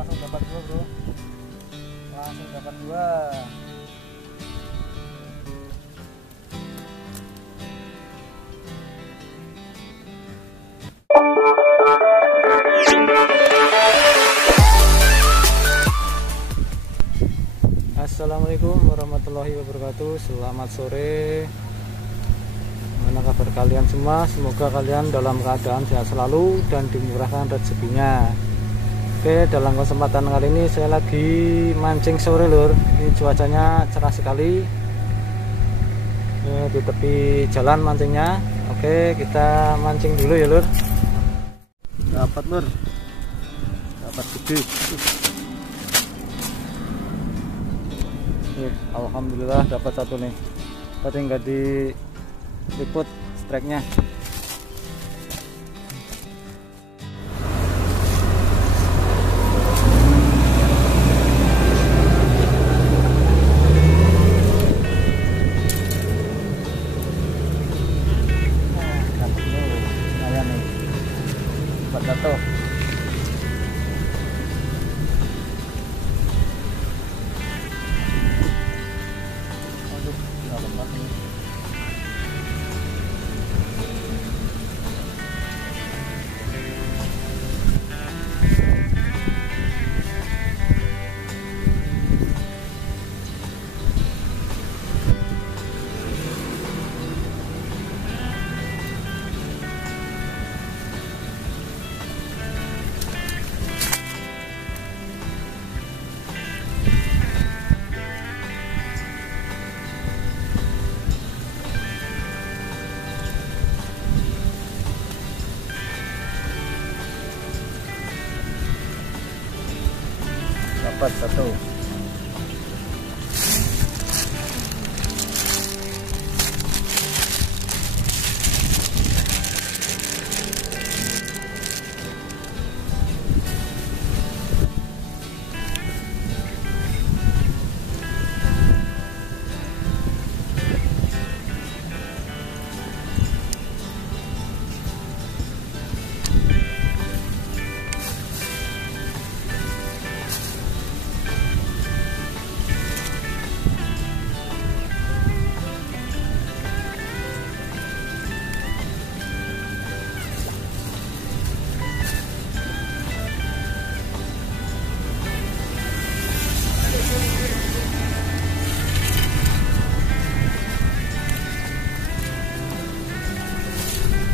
langsung dapat dua bro, langsung dapat dua. Assalamualaikum warahmatullahi wabarakatuh. Selamat sore. Gimana kabar kalian semua? Semoga kalian dalam keadaan sehat selalu dan dimurahkan rezekinya. Oke, dalam kesempatan kali ini saya lagi mancing sore lur. Ini cuacanya cerah sekali. Ini di tepi jalan mancingnya. Oke, kita mancing dulu ya lur. Dapat lur, dapat gede. Alhamdulillah dapat satu nih, tapi nggak diliput strike-nya. Lumayan nih, dapat satu. Dapat satu.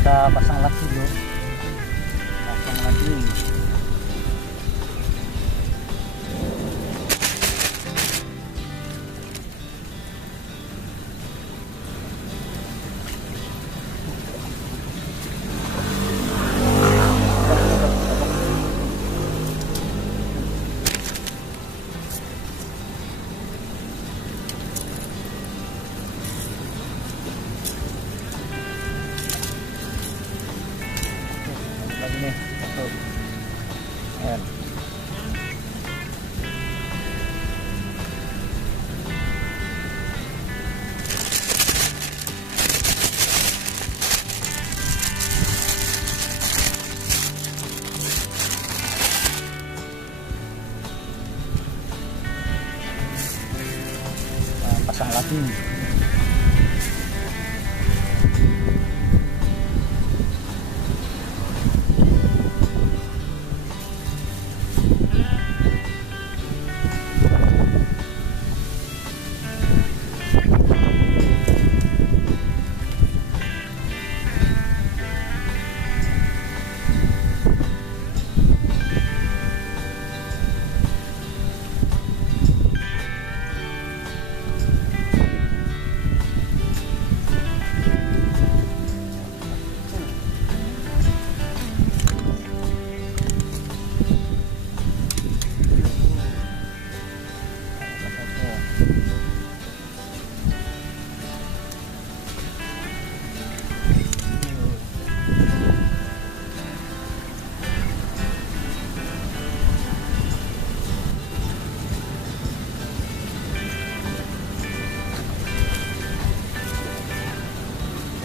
Kita pasang lagi bro, pasang lagi. Ini satu and pasang lagi.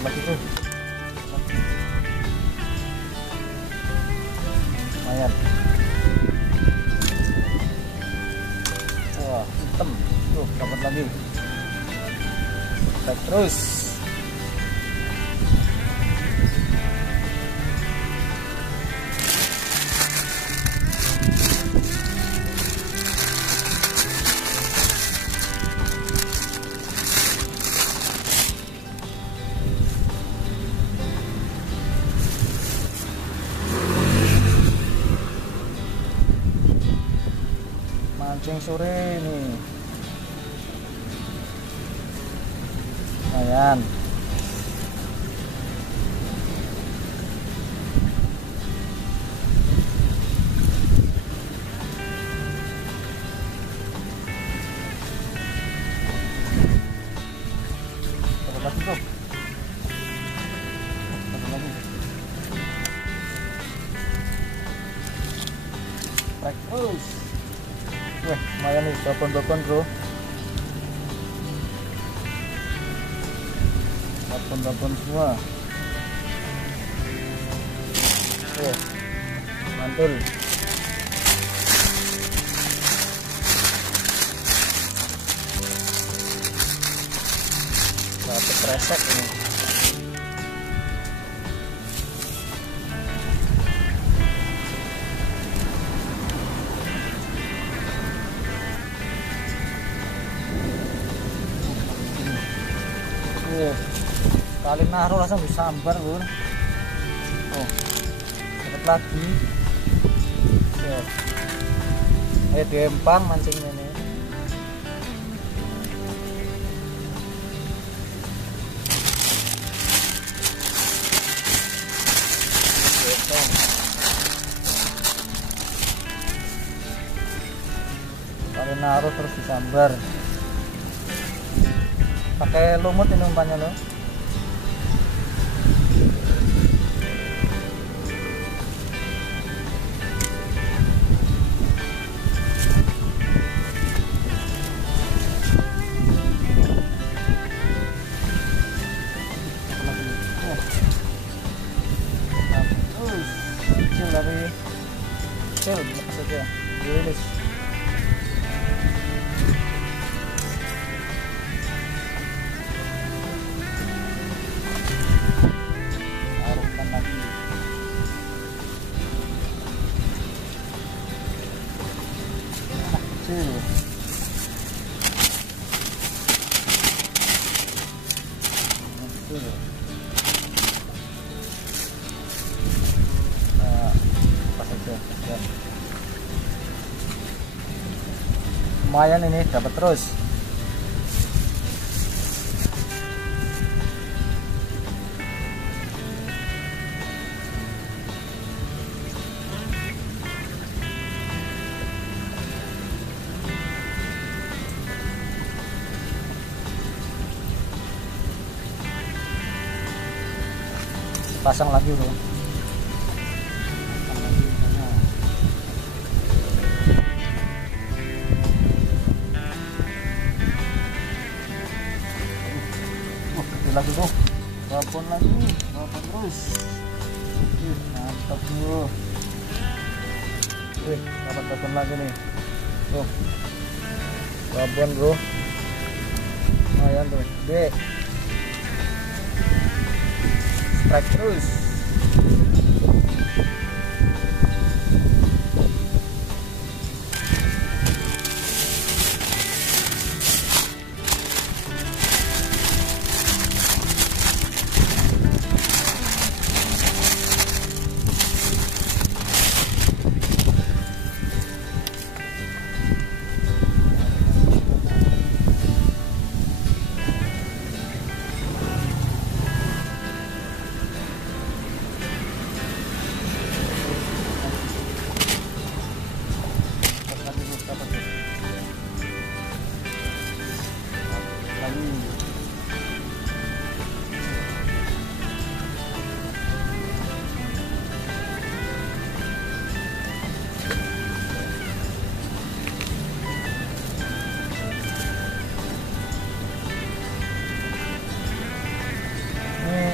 Mas itu lumayan. lagi, strike terus. Mancing sore nih, lumayan. Dapat lagi tuh, dapat lagi. Strike terus. Wah, lumayan nih, babon-babon bro. Babon-babon semua. Oh, mantul. Satu kresek ini. Kali naruh langsung disambar bro. Oh, dapat lagi. Ayo diempang mancingnya nih. Diempang. Kali naruh terus disambar. Pakai lumut ini umpannya loh. Kecil tapi kecil, lepas aja, rilis. Taruhkan lagi. Kecil. Kecil. Lumayan ini, dapat terus. Pasang lagi bro. Lagi tuh, babon lagi, babon terus. Mantap tuh. Dapat babon lagi nih. Tuh, babon bro. Lumayan tuh, gede. Strike terus.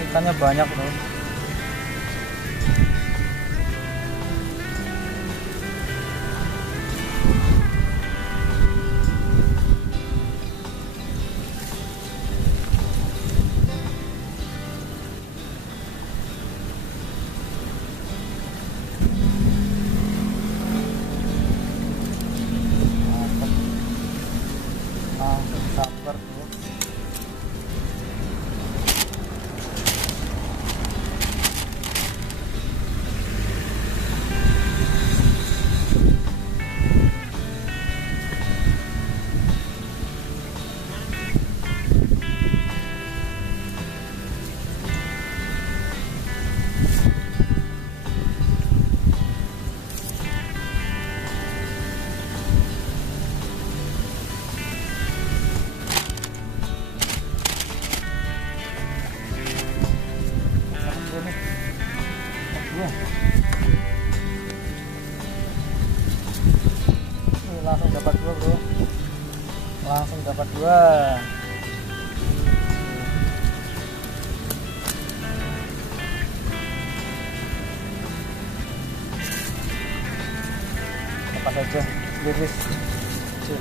Ikannya banyak bro. langsung dapat 2 bro, langsung dapat 2. Apa saja liris kecil.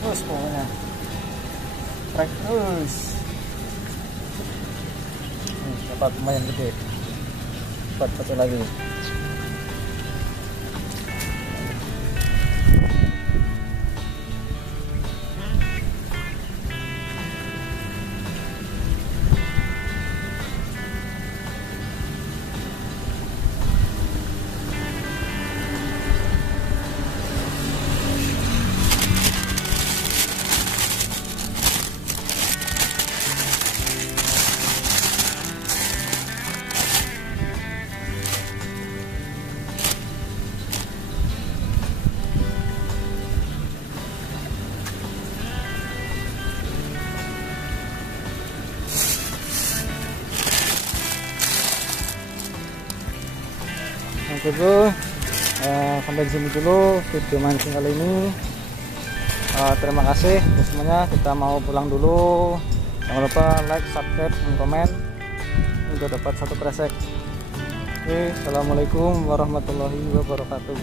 Terus pokoknya trek terus. Dapat lumayan gede, dapat satu lagi. Oke bro, sampai di sini dulu video mancing kali ini. Terima kasih semuanya. Kita mau pulang dulu. Jangan lupa like, subscribe, dan komen. Udah dapat 1 kresek. Oke, assalamualaikum warahmatullahi wabarakatuh.